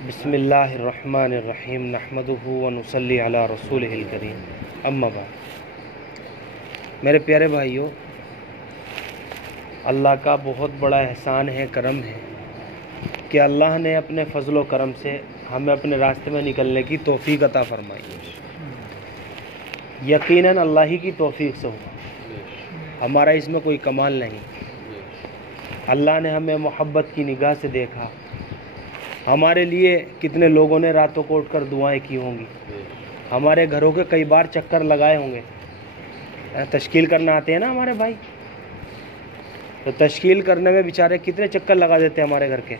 بسم اللہ الرحمن الرحیم نحمدہ ونصلی علی رسولہ الکریم اما بعد۔ میرے پیارے بھائیوں، اللہ کا بہت بڑا احسان ہے، کرم ہے کہ اللہ نے اپنے فضل و کرم سے ہمیں اپنے راستے میں نکلنے کی توفیق عطا فرمائی ہے۔ یقیناً اللہ ہی کی توفیق سے ہوا، ہمارا اس میں کوئی کمال نہیں۔ اللہ نے ہمیں محبت کی نگاہ سے دیکھا۔ ہمارے لیے کتنے لوگوں نے راتوں کو اٹھ کر دعائیں کی ہوں گی، ہمارے گھروں کے کئی بار چکر لگائے ہوں گے۔ تشکیل کرنا آتے ہیں نا ہمارے بھائی، تو تشکیل کرنے میں بیچارے کتنے چکر لگا دیتے ہیں ہمارے گھر کے۔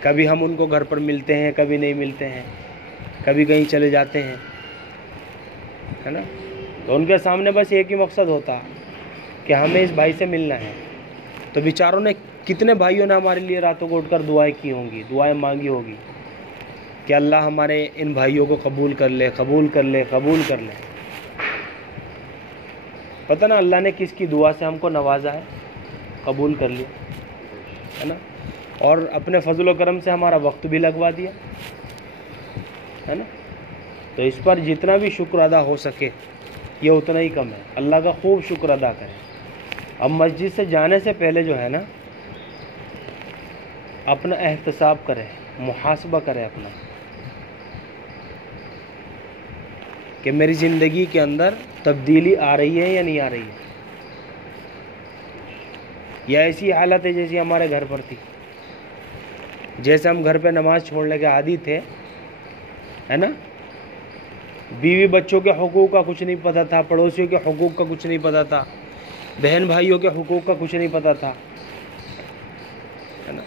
کبھی ہم ان کو گھر پر ملتے ہیں، کبھی نہیں ملتے ہیں، کبھی کہیں چلے جاتے ہیں، ہے نا۔ تو ان کے سامنے بس ایک ہی مقصد ہوتا کہ ہمیں اس بھائی سے ملنا ہے۔ تو بیچاروں نے کتنے بھائیوں نے ہمارے لیے راتوں کو اٹھ کر دعائیں کی ہوں گی، دعائیں مانگی ہوگی کہ اللہ ہمارے ان بھائیوں کو قبول کر لے، قبول کر لے، قبول کر لے۔ پتہ نا اللہ نے کس کی دعا سے ہم کو نوازا ہے، قبول کر لیا، ہے نا، اور اپنے فضل و کرم سے ہمارا وقت بھی لگوا دیا، ہے نا۔ تو اس پر جتنا بھی شکر ادا ہو سکے یہ اتنا ہی کم ہے۔ اللہ کا خوب شکر ادا کریں۔ اب مسجد سے جانے سے پہلے جو ہے نا، اپنا احتساب کرے، محاسبہ کرے اپنا، کہ میری زندگی کے اندر تبدیلی آ رہی ہے یا نہیں آ رہی ہے، یا ایسی حالت ہے جیسی ہمارے گھر پر تھی، جیسے ہم گھر پہ نماز چھوڑنے کے عادی تھے، ہے نا۔ بیوی بچوں کے حقوق کا کچھ نہیں پتہ تھا، پڑوسیوں کے حقوق کا کچھ نہیں پتہ تھا، بہن بھائیوں کے حقوق کا کچھ نہیں پتہ تھا، ہے نا۔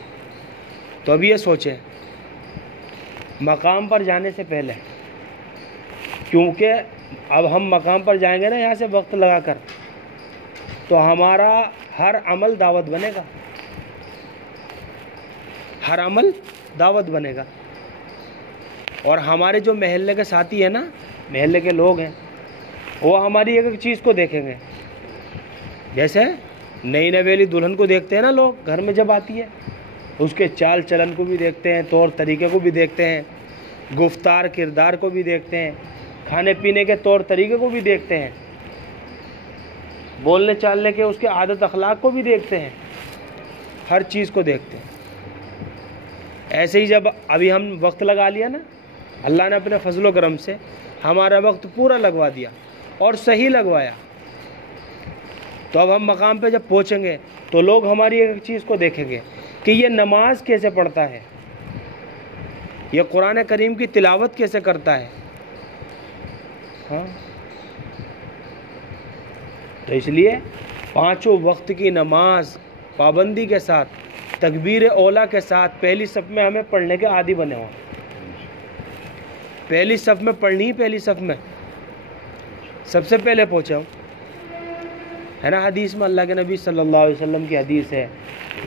تو اب یہ سوچیں، مقام پر جانے سے پہلے، کیونکہ اب ہم مقام پر جائیں گے نا یہاں سے وقت لگا کر، تو ہمارا ہر عمل دعوت بنے گا، ہر عمل دعوت بنے گا۔ اور ہمارے جو محلے کے ساتھی ہیں نا، محلے کے لوگ ہیں، وہ ہماری ایک ایک چیز کو دیکھیں گے۔ جیسے نئی نویلی دلہن کو دیکھتے ہیں نا لوگ گھر میں جب آتی ہے، اس کے چال چلن کو بھی دیکھتے ہیں، طور طریقے کو بھی دیکھتے ہیں، گفتار کردار کو بھی دیکھتے ہیں، کھانے پینے کے طور طریقے کو بھی دیکھتے ہیں، بولنے چالنے کے اس کے عادت اخلاق کو بھی دیکھتے ہیں، ہر چیز کو دیکھتے ہیں۔ ایسے ہی جب ابھی ہم وقت لگا لیا نا، اللہ نے اپنے فضل و کرم سے ہمارا وقت پورا لگوا دیا اور صحیح لگوایا، تو اب ہم مقام پہ جب پہنچیں گے تو لوگ ہماری ایک چیز کو دیکھیں گے کہ یہ نماز کیسے پڑھتا ہے، یہ قرآن کریم کی تلاوت کیسے کرتا ہے، ہاں۔ تو اس لیے پانچوں وقت کی نماز پابندی کے ساتھ، تکبیر اولیٰ کے ساتھ پہلی صف میں ہمیں پڑھنے کے عادی بنے ہوں۔ پہلی صف میں پڑھنی، پہلی صف میں سب سے پہلے پہنچا ہوں، ہے نا۔ حدیث میں اللہ کے نبی صلی اللہ علیہ وسلم کی حدیث ہے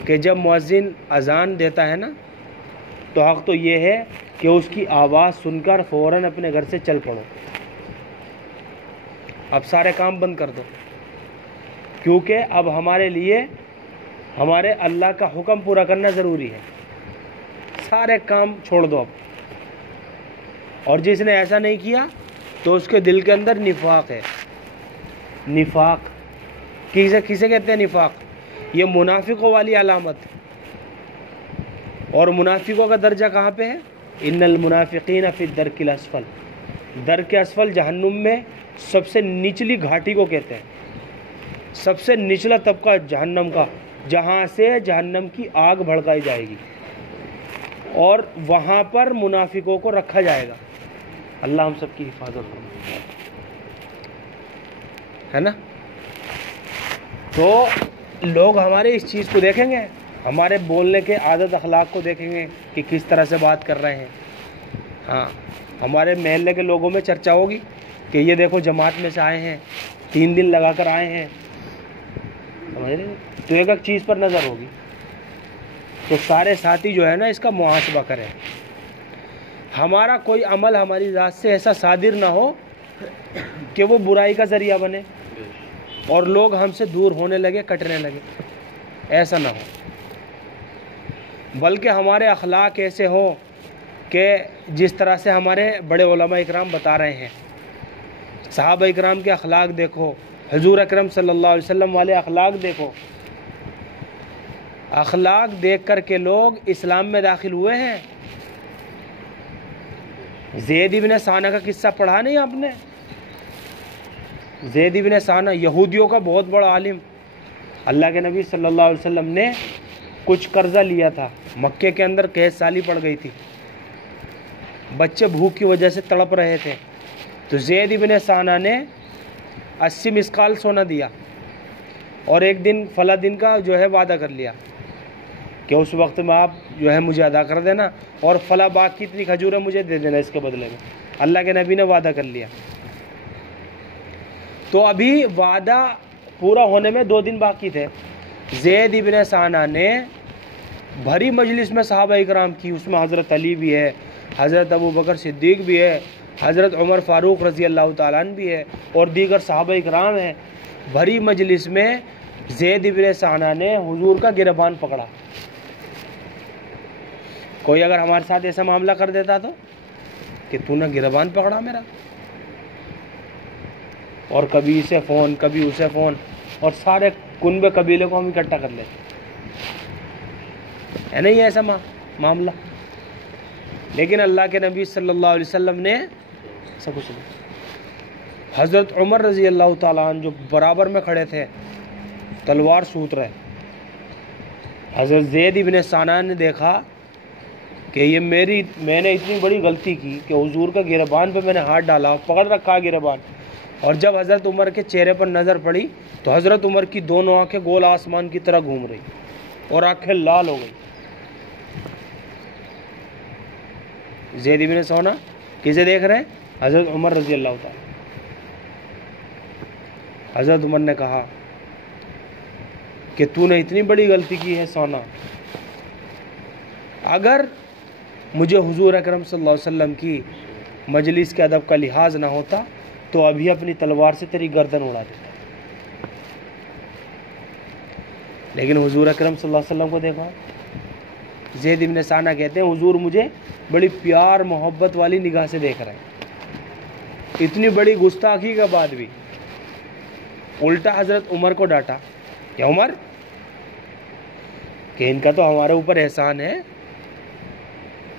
کہ جب مؤذن اذان دیتا ہے نا، تو حق تو یہ ہے کہ اس کی آواز سن کر فوراً اپنے گھر سے چل پڑو، اب سارے کام بند کر دو، کیونکہ اب ہمارے لیے ہمارے اللہ کا حکم پورا کرنا ضروری ہے۔ سارے کام چھوڑ دو اب۔ اور جس نے ایسا نہیں کیا تو اس کے دل کے اندر نفاق ہے۔ نفاق کسے کہتے ہیں؟ نفاق، یہ منافقوں والی علامت ہے۔ اور منافقوں کا درجہ کہاں پہ ہے؟ ان المنافقین فی الدرک الاسفل، درک اسفل جہنم میں سب سے نچلی گھاٹی کو کہتے ہیں، سب سے نچلا طبقہ جہنم کا، جہاں سے جہنم کی آگ بھڑکائی جائے گی اور وہاں پر منافقوں کو رکھا جائے گا۔ اللہ ہم سب کی حفاظت فرمائے، ہے نا۔ تو لوگ ہمارے اس چیز کو دیکھیں گے، ہمارے بولنے کے عادت اخلاق کو دیکھیں گے کہ کس طرح سے بات کر رہے ہیں۔ ہاں، ہمارے محلے کے لوگوں میں چرچا ہوگی کہ یہ دیکھو جماعت میں سے آئے ہیں، 3 دن لگا کر آئے ہیں، تو ایک ایک چیز پر نظر ہوگی۔ تو سارے ساتھی جو ہے نا اس کا محاسبہ کریں، ہمارا کوئی عمل ہماری ذات سے ایسا صادر نہ ہو کہ وہ برائی کا ذریعہ بنے اور لوگ ہم سے دور ہونے لگے، کٹنے لگے، ایسا نہ ہو، بلکہ ہمارے اخلاق ایسے ہوں کہ جس طرح سے ہمارے بڑے علماء اکرام بتا رہے ہیں، صحابہ اکرام کے اخلاق دیکھو، حضور اکرم صلی اللہ علیہ وسلم والے اخلاق دیکھو، اخلاق دیکھ کر کے لوگ اسلام میں داخل ہوئے ہیں۔ زید ابن ثانہ کا قصہ پڑھا نہیں آپ نے؟ زید ابن ثانہ یہودیوں کا بہت بڑا عالم، اللہ کے نبی صلی اللہ علیہ وسلم نے کچھ قرضہ لیا تھا، مکے کے اندر قحط سالی پڑ گئی تھی، بچے بھوک کی وجہ سے تڑپ رہے تھے، تو زید ابن ثانہ نے 80 مسقال سونا دیا اور ایک دن فلاں دن کا جو ہے وعدہ کر لیا کہ اس وقت میں آپ جو ہے مجھے ادا کر دینا اور فلاں باغ کی اتنی کھجوریں مجھے دے دینا اس کے بدلے میں۔ اللہ کے نبی نے وعدہ کر لیا، تو ابھی وعدہ پورا ہونے میں 2 دن باقی تھے۔ زید ابن ثانہ نے بھری مجلس میں صحابہ اکرام کی، اس میں حضرت علی بھی ہے، حضرت ابو بکر صدیق بھی ہے، حضرت عمر فاروق رضی اللہ تعالیٰ عنہ بھی ہے اور دیگر صحابہ اکرام ہیں۔ بھری مجلس میں زید ابن ثانہ نے حضور کا گریبان پکڑا۔ کوئی اگر ہمارے ساتھ ایسا معاملہ کر دیتا تو کہ تو نے گریبان پکڑا میرا، اور کبھی اسے فون کبھی اسے فون، اور سارے کنبے قبیلے کو ہم اکٹھا کر لیتے، ہے نہیں ایسا معاملہ؟ لیکن اللہ کے نبی صلی اللہ علیہ وسلم نے ایسا کچھ نہیں۔ حضرت عمر رضی اللہ تعالیٰ عنہ جو برابر میں کھڑے تھے، تلوار سوت رہے، حضرت زید ابن ثانہ نے دیکھا کہ یہ میں نے اتنی بڑی غلطی کی کہ حضور کا گریبان پہ میں نے ہاتھ ڈالا، پکڑ رکھا گریبان، اور جب حضرت عمر کے چہرے پر نظر پڑی تو حضرت عمر کی دونوں آنکھیں گول آسمان کی طرح گھوم رہی اور آنکھیں لال ہو گئی۔ زید ابن ثانہ کسے دیکھ رہے ہیں؟ حضرت عمر رضی اللہ تعالیٰ۔ حضرت عمر نے کہا کہ تو نے اتنی بڑی غلطی کی ہے ثانہ، اگر مجھے حضور اکرم صلی اللہ علیہ وسلم کی مجلس کے ادب کا لحاظ نہ ہوتا تو ابھی اپنی تلوار سے تیری گردن اڑا دیتا۔ لیکن حضور اکرم صلی اللہ علیہ وسلم کو دیکھا، زید ابن ثانہ کہتے ہیں حضور مجھے بڑی پیار محبت والی نگاہ سے دیکھ رہے ہیں، اتنی بڑی گستاخی کے بعد بھی الٹا حضرت عمر کو ڈانٹا کہ عمر، کہ ان کا تو ہمارے اوپر احسان ہے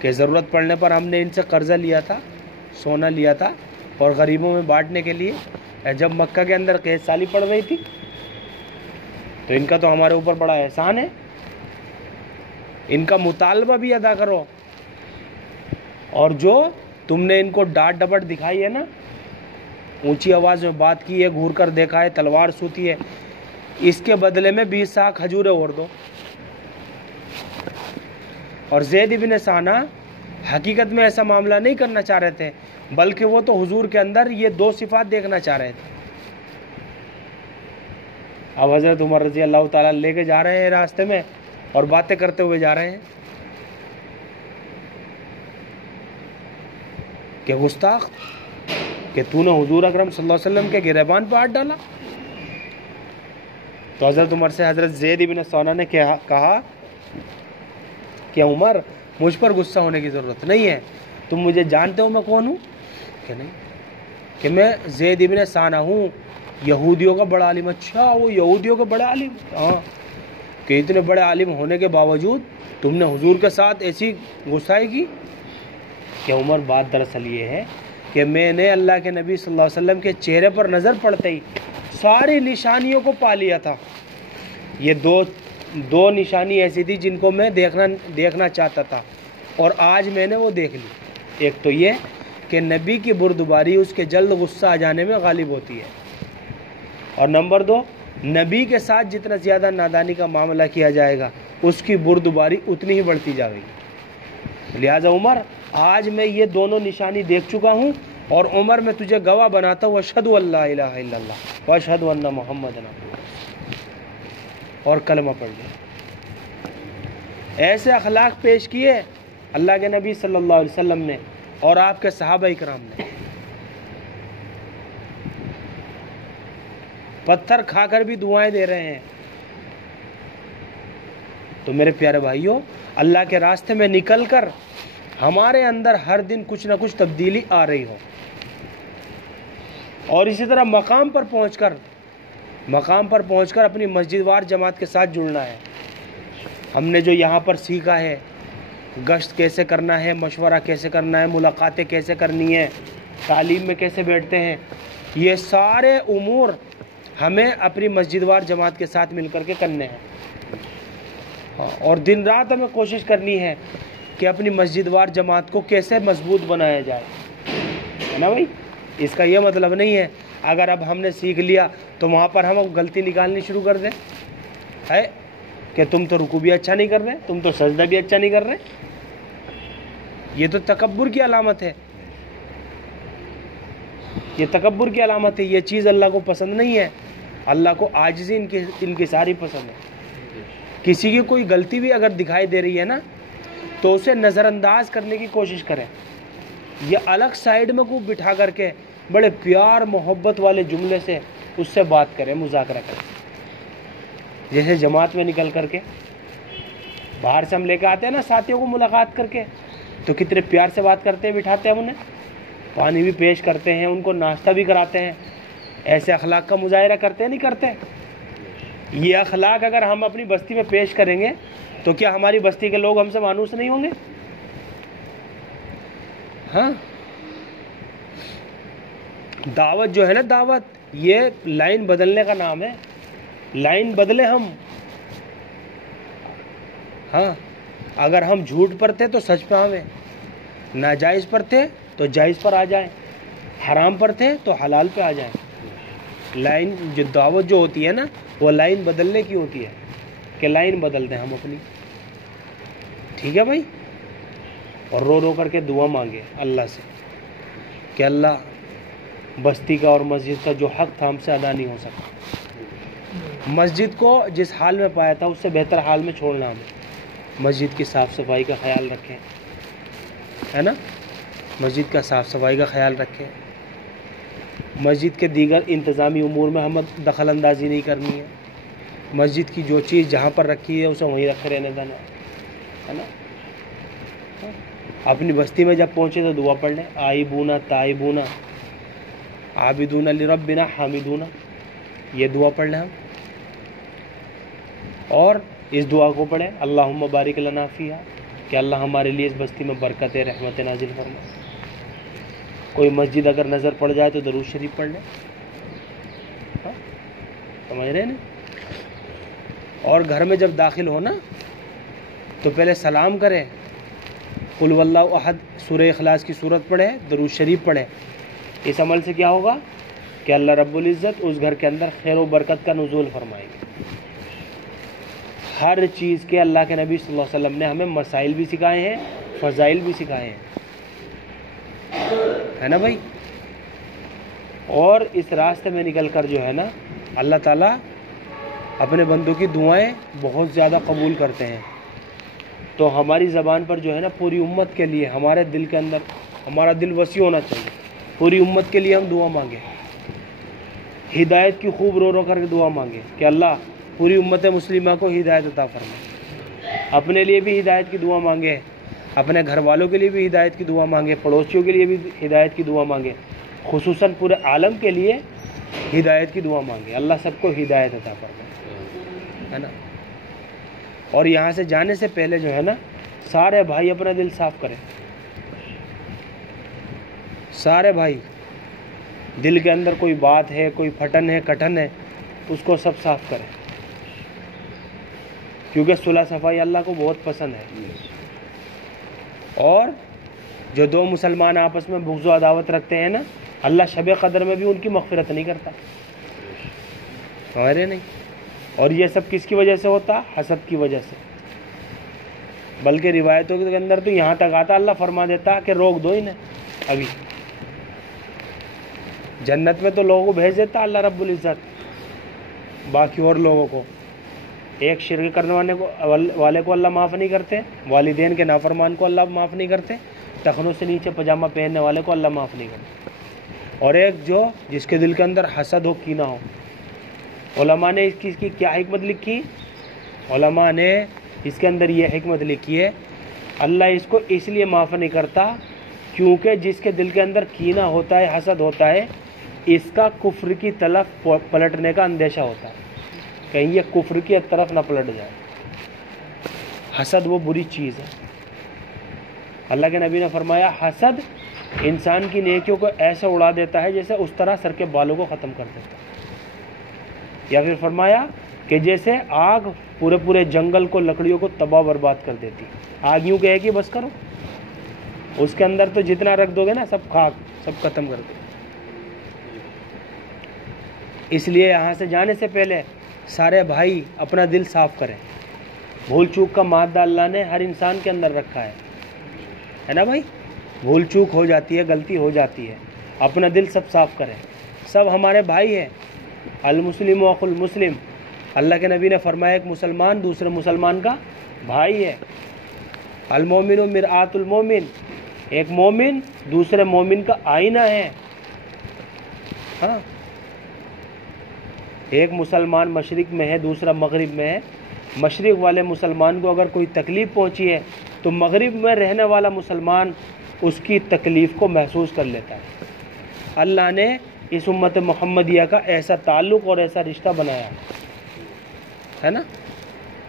کہ ضرورت پڑنے پر ہم نے ان سے قرضہ لیا تھا، سونا لیا تھا اور غریبوں میں بانٹنے کے لیے، جب مکہ کے اندر قحط سالی پڑ رہی تھی تو ان کا تو ہمارے اوپر بڑا احسان ہے، ان کا مطالبہ بھی ادا کرو، اور جو تم نے ان کو ڈانٹ ڈپٹ دکھائی ہے نا، اونچی آواز میں بات کی ہے، گھور کر دیکھا ہے، تلوار سوتی ہے، اس کے بدلے میں 20 سا کھجوریں اور دو۔ اور زید ابن ثانہ حقیقت میں ایسا معاملہ نہیں کرنا چاہ رہے تھے، بلکہ وہ تو حضور کے اندر یہ 2 صفات دیکھنا چاہ رہے تھے۔ اب حضرت عمر رضی اللہ تعالیٰ لے کے جا رہے ہیں راستے میں اور باتیں کرتے ہوئے جا رہے ہیں کہ گستاخ، کہ تو نے حضور اکرم صلی اللہ علیہ وسلم کے گریبان پہ ہاتھ ڈالا۔ تو حضرت عمر سے حضرت زید ابن ثانہ نے کہا کہ عمر مجھ پر غصہ ہونے کی ضرورت نہیں ہے، تم مجھے جانتے ہو میں کون ہوں؟ کہ نہیں، کہ میں زید ابن ثانہ ہوں، یہودیوں کا بڑا عالم۔ اچھا، وہ یہودیوں کا بڑا عالم؟ ہاں، کہ اتنے بڑے عالم ہونے کے باوجود تم نے حضور کے ساتھ ایسی گستاخی کی؟ کہ عمر بات دراصل یہ ہے کہ میں نے اللہ کے نبی صلی اللہ علیہ وسلم کے چہرے پر نظر پڑتے ہی ساری نشانیوں کو پا لیا تھا۔ یہ دو نشانی ایسی تھی جن کو میں دیکھنا چاہتا تھا اور آج میں نے وہ دیکھ لی۔ ایک تو یہ کہ نبی کی بردباری اس کے جلد غصہ آ جانے میں غالب ہوتی ہے، اور نمبر 2، نبی کے ساتھ جتنا زیادہ نادانی کا معاملہ کیا جائے گا اس کی بردباری اتنی ہی بڑھتی جائے گی۔ لہٰذا عمر، آج میں یہ دونوں نشانی دیکھ چکا ہوں، اور عمر میں تجھے گواہ بناتا ہوں اشہد ان لا الہ الا اللہ واشہد ان محمد رسول اللہ، اور کلمہ پڑھ لیا۔ ایسے اخلاق پیش کیے اللہ کے نبی صلی اللہ علیہ وسلم نے اور آپ کے صحابہ اکرام نے۔ پتھر کھا کر بھی دعائیں دے رہے ہیں۔ تو میرے پیارے بھائیوں، اللہ کے راستے میں نکل کر ہمارے اندر ہر دن کچھ نہ کچھ تبدیلی آ رہی ہو. اور اسی طرح مقام پر پہنچ کر اپنی مسجد وار جماعت کے ساتھ جڑنا ہے. ہم نے جو یہاں پر سیکھا ہے، گشت کیسے کرنا ہے، مشورہ کیسے کرنا ہے، ملاقاتیں کیسے کرنی ہے، تعلیم میں کیسے بیٹھتے ہیں، یہ سارے امور ہمیں اپنی مسجد وار جماعت کے ساتھ مل کر کے کرنے ہیں. اور دن رات ہمیں کوشش کرنی ہے کہ اپنی مسجد وار جماعت کو کیسے مضبوط بنایا جائے، ہے نا بھائی. اس کا یہ مطلب نہیں ہے اگر اب ہم نے سیکھ لیا تو وہاں پر ہم غلطی نکالنی شروع کر دیں ہے کہ تم تو رکوع بھی اچھا نہیں کر رہے، تم تو سجدہ بھی اچھا نہیں کر رہے. یہ تو تکبر کی علامت ہے، یہ تکبر کی علامت ہے. یہ چیز اللہ کو پسند نہیں ہے. اللہ کو عاجزی انکساری پسند ہے. کسی کی کوئی غلطی بھی اگر دکھائی دے رہی ہے نا تو اسے نظر انداز کرنے کی کوشش کریں. یہ الگ سائیڈ میں کو بٹھا کر کے بڑے پیار محبت والے جملے سے اس سے بات کریں، مذاکرہ کریں. جیسے جماعت میں نکل کر کے باہر سے ہم لے کے آتے ہیں نا ساتھیوں کو ملاقات کر کے، تو کتنے پیار سے بات کرتے ہیں، بٹھاتے ہیں انہیں، پانی بھی پیش کرتے ہیں، ان کو ناشتہ بھی کراتے ہیں. ایسے اخلاق کا مظاہرہ کرتے ہیں نہیں کرتے؟ یہ اخلاق اگر ہم اپنی بستی میں پیش کریں گے تو کیا ہماری بستی کے لوگ ہم سے مانوس نہیں ہوں گے؟ ہاں، دعوت جو ہے نا، دعوت یہ لائن بدلنے کا نام ہے. لائن بدلے ہم. ہاں، اگر ہم جھوٹ پر تھے تو سچ پہ آویں، ناجائز پر تھے تو جائز پر آ جائیں، حرام پر تھے تو حلال پہ آ جائیں. لائن جو دعوت جو ہوتی ہے نا وہ لائن بدلنے کی ہوتی ہے کہ لائن بدل دیں ہم اپنی. ٹھیک ہے بھائی. اور رو رو کر کے دعا مانگے اللہ سے کہ اللہ بستی کا اور مسجد کا جو حق تھا ہم سے ادا نہیں ہو سکا. مسجد کو جس حال میں پایا تھا اس سے بہتر حال میں چھوڑنا ہمیں. مسجد کی صاف صفائی کا خیال رکھیں، ہے نا، مسجد کا صاف صفائی کا خیال رکھیں. مسجد کے دیگر انتظامی امور میں ہمیں دخل اندازی نہیں کرنی ہے. مسجد کی جو چیز جہاں پر رکھی ہے اسے وہیں رکھے رہنے دینا ہے نا. اپنی بستی میں جب پہنچے تو دعا پڑھ لیں، آئبون تائبون عابدون لربنا حامدون، یہ دعا پڑھ لیں ہم. اور اس دعا کو پڑھیں اللہم بارک لنا فیہا، کہ اللہ ہمارے لیے اس بستی میں برکت رحمت نازل فرما. کوئی مسجد اگر نظر پڑ جائے تو درود شریف پڑھ لیں. سمجھ رہے ہیں نا. اور گھر میں جب داخل ہو نا تو پہلے سلام کریں، قل واللہ احد سورہ اخلاص کی صورت پڑھے، درود شریف پڑھے. اس عمل سے کیا ہوگا کہ اللہ رب العزت اس گھر کے اندر خیر و برکت کا نزول فرمائیں گے. ہر چیز کے اللہ کے نبی صلی اللہ علیہ وسلم نے ہمیں مسائل بھی سکھائے ہیں، فضائل بھی سکھائے ہیں، ہے نا بھائی. اور اس راستے میں نکل کر جو ہے نا اللہ تعالیٰ اپنے بندوں کی دعائیں بہت زیادہ قبول کرتے ہیں. تو ہماری زبان پر جو ہے نا پوری امت کے لیے، ہمارے دل کے اندر ہمارا دل وسیع ہونا چاہیے. پوری امت کے لیے ہم دعا مانگیں، ہدایت کی خوب رو رو کر کے دعا مانگیں کہ اللہ پوری امت مسلمہ کو ہدایت عطا فرمائے. اپنے لیے بھی ہدایت کی دعا مانگے، اپنے گھر والوں کے لیے بھی ہدایت کی دعا مانگے، پڑوسیوں کے لیے بھی ہدایت کی دعا مانگے، خصوصاً پورے عالم کے لیے ہدایت کی دعا مانگے. اللہ سب کو ہدایت عطا فرمائے، ہے نا. اور یہاں سے جانے سے پہلے جو ہے نا سارے بھائی اپنا دل صاف کریں. سارے بھائی دل کے اندر کوئی بات ہے، کوئی پھٹن ہے، کٹن ہے، اس کو سب صاف کریں، کیونکہ صلح صفائی اللہ کو بہت پسند ہے. اور جو دو مسلمان آپس میں بغض و عداوت رکھتے ہیں نا، اللہ شب قدر میں بھی ان کی مغفرت نہیں کرتا. سمجھ رہے نہیں. اور یہ سب کس کی وجہ سے ہوتا؟ حسد کی وجہ سے. بلکہ روایتوں کے اندر تو یہاں تک آتا اللہ فرما دیتا کہ روک دو انہیں. ابھی جنت میں تو لوگوں کو بھیج دیتا اللہ رب العزت، باقی اور لوگوں کو ایک شرک کرنے والے کو اللہ معاف نہیں کرتے، والدین کے نافرمان کو اللہ معاف نہیں کرتے، ٹخنوں سے نیچے پاجامہ پہننے والے کو اللہ معاف نہیں کرتے. اور ایک جو جس کے دل کے اندر حسد ہو، کینہ ہو. علماء نے اس چیز کی کیا حکمت لکھی؟ علماء نے اس کے اندر یہ حکمت لکھی ہے اللہ اس کو اس لیے معاف نہیں کرتا کیونکہ جس کے دل کے اندر کینہ ہوتا ہے، حسد ہوتا ہے، اس کا کفر کی طرف پلٹنے کا اندیشہ ہوتا ہے، کہیں یہ کفر کی طرف نہ پلٹ جائے۔ حسد وہ بری چیز ہے۔ اللہ کے نبی نے فرمایا حسد انسان کی نیکیوں کو ایسے اڑا دیتا ہے جیسے اس طرح سر کے بالوں کو ختم کر دیتا ہے، یا پھر فرمایا کہ جیسے آگ پورے جنگل کو، لکڑیوں کو تباہ برباد کر دیتی۔ آگ یوں کہے کہ بس کرو، اس کے اندر تو جتنا رکھ دو گے نا سب خاک، سب ختم کر دو۔ اس لیے یہاں سے جانے سے پہلے سارے بھائی اپنا دل صاف کریں۔ بھول چوک کا مادہ اللہ نے ہر انسان کے اندر رکھا ہے نا بھائی؟ بھول چوک ہو جاتی ہے، غلطی ہو جاتی ہے، اپنا دل سب صاف کریں۔ سب ہمارے بھائی ہیں، المسلم اخو المسلم۔ اللہ کے نبی نے فرمایا ایک مسلمان دوسرے مسلمان کا بھائی ہے۔ المومن مرآت المومن، ایک مومن دوسرے مومن کا آئینہ ہے۔ ہاں، ایک مسلمان مشرق میں ہے، دوسرا مغرب میں ہے۔ مشرق والے مسلمان کو اگر کوئی تکلیف پہنچی ہے تو مغرب میں رہنے والا مسلمان اس کی تکلیف کو محسوس کر لیتا ہے۔ اللہ نے اس امت محمدیہ کا ایسا تعلق اور ایسا رشتہ بنایا ہے نا۔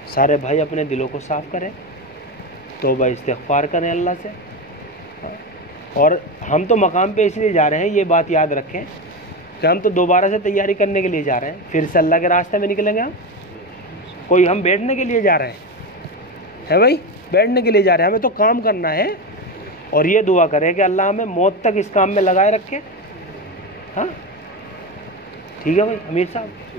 سارے بھائی اپنے دلوں کو صاف کریں، توبہ استغفار کریں اللہ سے۔ اور ہم تو مقام پہ اس لیے جا رہے ہیں، یہ بات یاد رکھیں کہ ہم تو دوبارہ سے تیاری کرنے کے لیے جا رہے ہیں، پھر سے اللہ کے راستے میں نکلیں گے ہم۔ کوئی ہم بیٹھنے کے لیے جا رہے ہیں بھائی، بیٹھنے کے لیے جا رہے ہیں، ہمیں تو کام کرنا ہے۔ اور یہ دعا کریں کہ اللہ ہمیں موت تک اس کام میں لگائے رکھے۔ ہاں ٹھیک ہے بھائی امیر صاحب۔